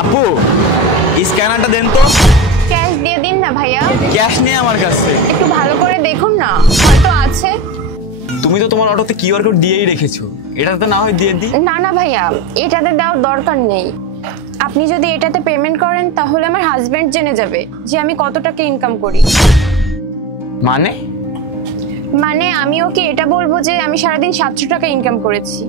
আপু স্ক্যানারটা দেন তো। ক্যাশ দিয়ে দিন না ভাইয়া। ক্যাশ নেই আমার কাছে। একটু ভালো করে দেখুন না, হয়তো আছে। তুমি তো তোমার অটোতে কিউআর কোড দিয়েই রেখেছো, এটাতে না হয় দিয়ে দিই। না না ভাইয়া, এটাতে দেওয়ার দরকার নেই। আপনি যদি এটাতে পেমেন্ট করেন তাহলে আমার হাজবেন্ড জেনে যাবে যে আমি কত টাকা ইনকাম করি। মানে আমি ওকে এটা বলবো যে আমি সারাদিন 700 টাকা ইনকাম করেছি।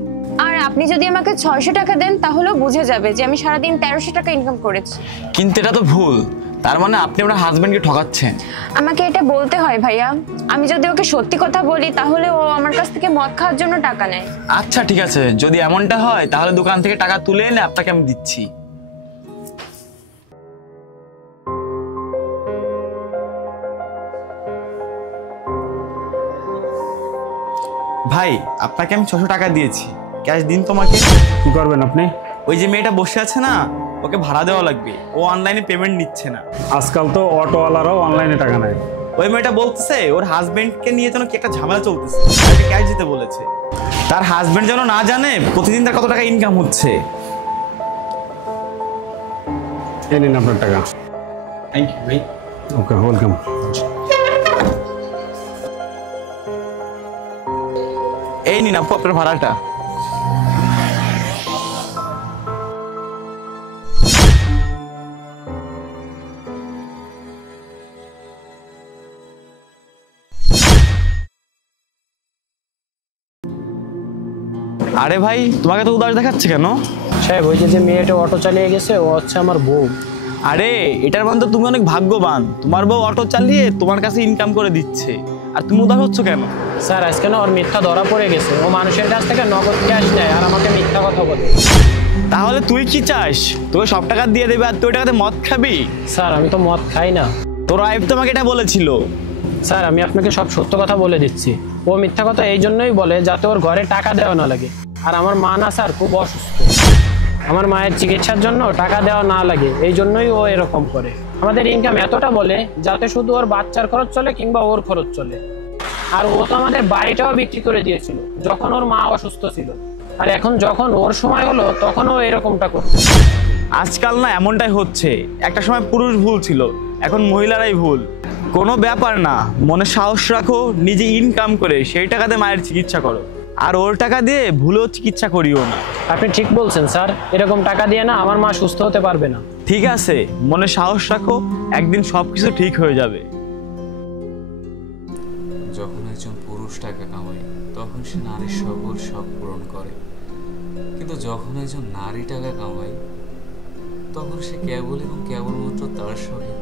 আর আপনি যদি আমাকে 600 টাকা দেন তাহলেও বুঝে যাবে যে আমি সারাদিন 1300 টাকা ইনকাম করেছি। কিন্তু এটা তো ভুল, তার মানে আপনি আপনার হাজবেন্ডকে ঠকাচ্ছেন। আমাকে এটা বলতে হয় ভাইয়া, আমি যদি ওকে সত্যি কথা বলি তাহলে ও আমার কাছ থেকে মদ খাওয়ার জন্য টাকা নেয়। আচ্ছা ঠিক আছে, যদি এমনটা হয় তাহলে দোকান থেকে টাকা তুলে এনে আপনাকে আমি দিচ্ছি। ভাই আপনাকে আমি 600 টাকা দিয়েছি, ক্যাশ দিন তোমাকে। কি করবেন আপনি? ওই যে মেয়েটা বসে আছে না, ওকে ভাড়া দেওয়া লাগবে, ও অনলাইনে পেমেন্ট নিচ্ছে না। আজকাল তো অটোওয়ালারাও অনলাইনে টাকা নেয়। ওই মেয়েটা বলতেছে ওর হাজবেন্ডকে নিয়ে যেন কি একটা ঝামেলা চলতেছে, তাকে ক্যাশ দিতে বলেছে। তার হাজবেন্ড যেন না জানে প্রতিদিন তার কত টাকা ইনকাম হচ্ছে। এই নিন আপনার টাকা। থ্যাংক ইউ ভাই। ওকে, ওয়েলকাম। এই নিন আপু আপনার ভাড়াটা। আরে ভাই তোমাকে তো উদাস দেখাচ্ছে কেন? সাহেব, ওই যে মেয়েটা অটো চালিয়ে গেছে ও হচ্ছে আমার বউ। আরে এটার মানে তো তুমি অনেক ভাগ্যবান, তোমার বউ অটো চালিয়ে তোমার কাছে ইনকাম করে দিচ্ছে, আর তুমি উদাস হচ্ছ কেন? স্যার আজকে না ওর মিথ্যা ধরা পড়ে গেছে, ও মানুষের কাছ থেকে নগদ ক্যাশ নেয় আর আমাকে মিথ্যা কথা বলে। তাহলে তুই কি চাস? তোকে সব টাকা দিয়ে দেবে আর তুই টাকাতে মদ খাবি? স্যার আমি তো মদ খাই না। তোর ওয়াইফ তোমাকে এটা বলেছিল। স্যার আমি আপনাকে সব সত্য কথা বলে দিচ্ছি। ও মিথ্যা কথা এই জন্যই বলে যাতে ওর ঘরে টাকা দেওয়া না লাগে। আর আমার মা না স্যার খুব অসুস্থ, আমার মায়ের চিকিৎসার জন্য টাকা দেওয়া না লাগে, এই জন্যই ও এরকম করে। আমাদের ইনকাম এতটা বলে যাতে শুধু ওর বাচ্চার খরচ চলে কিংবা ওর খরচ চলে। আর ও তো আমাদের বাড়িটাও বিক্রি করে দিয়েছিল যখন ওর মা অসুস্থ ছিল, আর এখন যখন ওর সময় হলো তখন ও এরকমটা করছে। আজকাল না এমনটাই হচ্ছে, একটা সময় পুরুষ ভুল ছিল, এখন মহিলারাই ভুল। কোনো ব্যাপার না, মনে সাহস রাখো, নিজে ইনকাম করে সেই টাকাতে মায়ের চিকিৎসা করো, আর ওর টাকা দিয়ে ভুলেও চিকিৎসা করিও না। আপনি ঠিক বলছেন স্যার, এরকম টাকা দিয়ে না আমার মা সুস্থ হতে পারবে না। ঠিক আছে, মনে সাহস রাখো, একদিন সবকিছু ঠিক হয়ে যাবে। যখন একজন পুরুষ টাকা কামায় তখন সে নারীর সকল শখ পূরণ করে, কিন্তু যখন একজন নারী টাকা কামায় তখন সে কেবল এবং কেবলমাত্র তার শখে